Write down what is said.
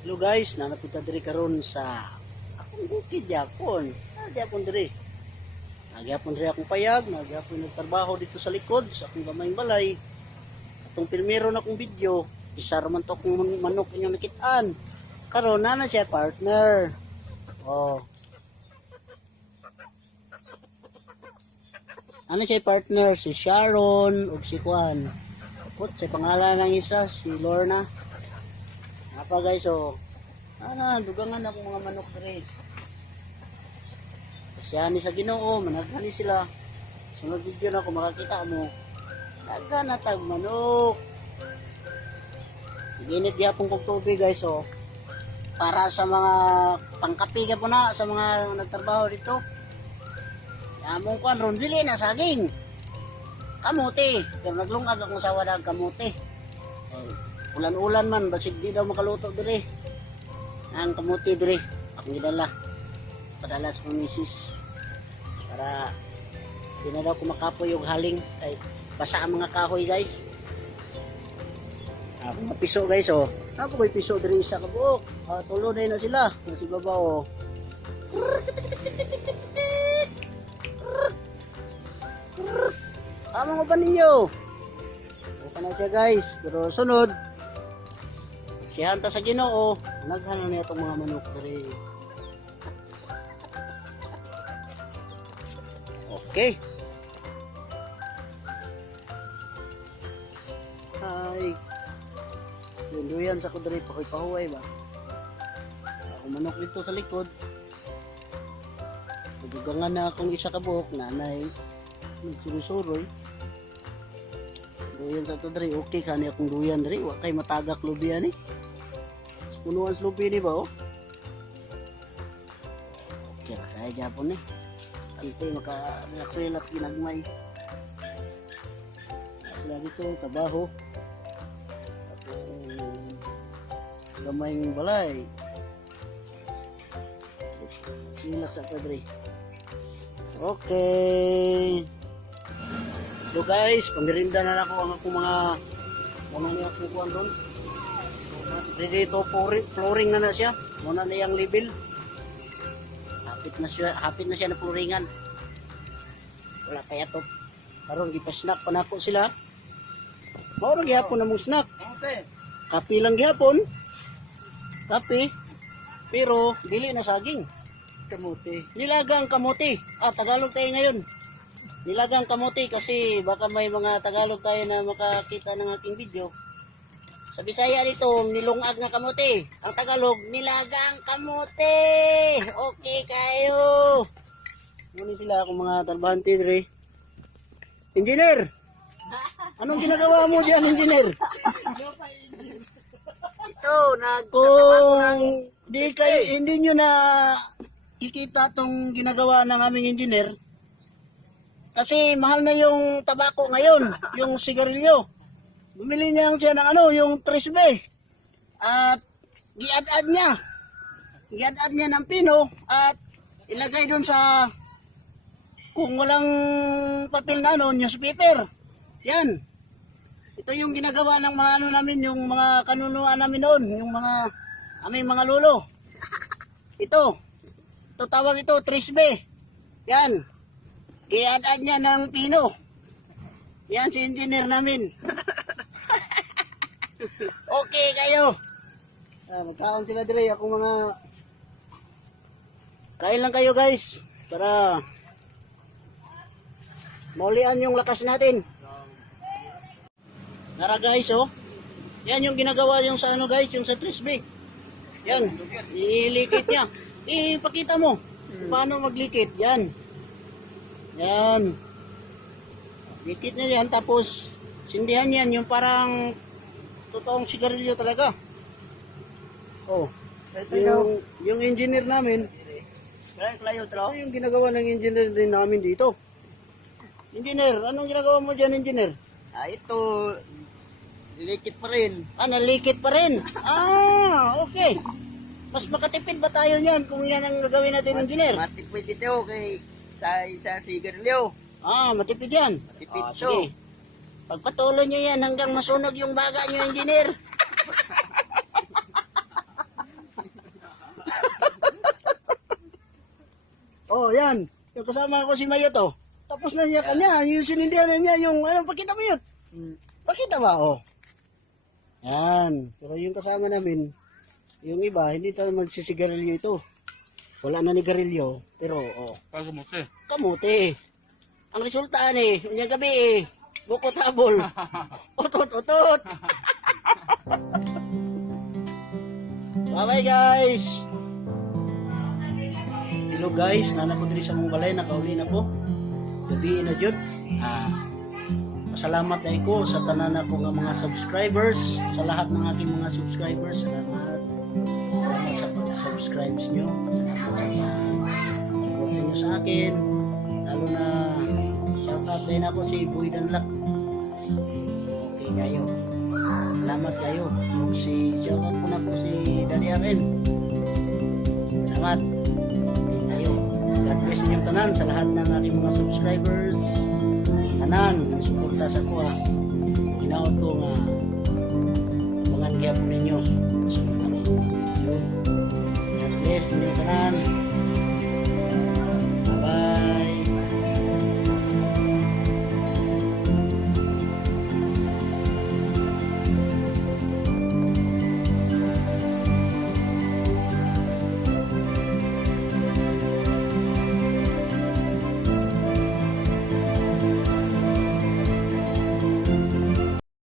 Hello guys, nanapita diri karon sa akong bukid Japon. Japon diri. Nagyapon diri akong payag, nagyapon nagtrabaho dito sa likod sa akong gamayng balay. Atong pilmero na akong video, isa raman to akong manok inyong nakitaan. Karon na siya partner. Oh. Ano siya partner? Si Sharon o si Juan. Kapot sa pangalan ng isa, si Lorna. Apa guys, oh. Dugangan akong mga manok diri. Kasyahan ni sa Ginoo, managhani sila. Sunod video na kung makakita mo. Naghanatag manok. Ginit gyapon kog tubig guys, oh. Para sa mga pangkapi po na sa mga nagtrabaho dito. Among kuan ron dili na saging. Kamuti. Kaya naglungag akong sawa ng kamuti. Ulan-ulan man, basig di daw makaluto diri. Ang kamuti diri, akong gidala. Padala sa misis. Para di na daw kumakapoy yung haling. Ay, basa ang mga kahoy guys. Mga piso guys, oh. Ako ko'y piso diri isa kabuok. Tulo na sila. Nasi baba, oh. Tama mo ba ninyo? Okay na siya guys. Pero sunod, siyahan ta sa Ginoo, naghanan na itong mga manok diri. Okay. Hi. Lunduyan sa ko diri, pahuay ba? Ako manok dito sa likod. Dugangan na akong isa ka buhok, nanay. Nagsurusuroy. Duyan sa to diri, okay kani akong duyan diri, wa kay matagak lubian ni. Punuan sa lubi ni ba, oh? Okay, kaya Japon ni. Ante maka-relax ginagmay. Sila dito, trabaho. Gamay ng balay. Relax sa diri. Okay. So guys, panggirinda na ako ang akong mga niya akong kuwan doon. Dito flooring na siya. Muna na yung level. Hapit na siya na flooringan. Wala kaya to. Karon gipasnack pa nako sila. Mao ra gyapon na mong snack. Kape lang gyapon. Kape. Pero dili na saging. Kamuti. Nilagang kamuti. Tagalog tayo ngayon. Nilagang kamuti kasi baka may mga Tagalog tayo na makakita ng aking video. Sa Bisaya dito, nilungag nga kamuti. Ang Tagalog, nilagang kamuti. Okay kayo. Muna sila akong mga tarbante dre. Engineer! Anong ginagawa mo diyan, engineer? Ito, kung hindi nyo na kikita tong ginagawa ng aming engineer, kasi mahal na yung tabako ngayon, yung sigarilyo. Bumili niya siya ng yung trisbe. At giad-ad niya ng pino at ilagay doon sa kung walang papel na newspaper. Yan. Ito yung ginagawa ng mga namin, yung mga kanunuan namin noon, yung mga aming mga lolo. Ito tawag ito trisbe. Yan. Giad-ad niya ng pino. Yan si engineer namin. Okay kayo. Magkaon sila dire akong mga kain lang kayo guys para maulian yung lakas natin. Tara guys, oh. Yan yung ginagawa yung sa guys, yung sa trisbe. Yan. Ilikit niya. Ipakita mo paano maglikit. Yan. Yan. Likit na yan. Tapos, sindihan yan. Yung parang totoong sigarilyo talaga. Oh. Yung engineer namin. Ito yung ginagawa ng engineer din namin dito. Engineer, anong ginagawa mo dyan, engineer? Ito, likit pa rin. Nalikit pa rin. Okay. Mas makatipid ba tayo niyan kung yan ang gagawin natin, engineer? Mas tipid ito kay sa sigarilyo. Matipid yan. Matipid to. Sige. Pagpatuloy nyo yan hanggang masunog yung baga nyo, engineer. Oh, yan. Yung kasama ko si Mayoto. Tapos na niya kanya, yung sinindihan na niya, yung, ano, pakita mo yun. Pakita ba, oh. Yan. Pero yung kasama namin, yung iba, hindi tayo magsisigarilyo ito. Wala na ni garilyo, pero, oh. Pagamuti. Kamuti. Ang resulta ni, unyang gabi bukot habol. Utot. Bye-bye guys. Hello guys, nana ko diri sa mong balay, nakauli na po. Gabi na jud. Pasalamat ay ko sa tanan ko nga mga subscribers, sa lahat ng aking mga subscribers. Salamat sa pag-subscribe nyo. Salamat sa pag-support nyo sa akin. Lalo na shoutout din ako si Boy Danlak. Okay kayo. Salamat kayo. Yung shoutout ko na po si Daddy RM. Salamat. Okay kayo. God bless ninyong tanan sa lahat ng aking mga subscribers. Tanan, suporta sa ko ha. Ginaot ko nga abangan kaya po ninyo. God bless ninyong tanan.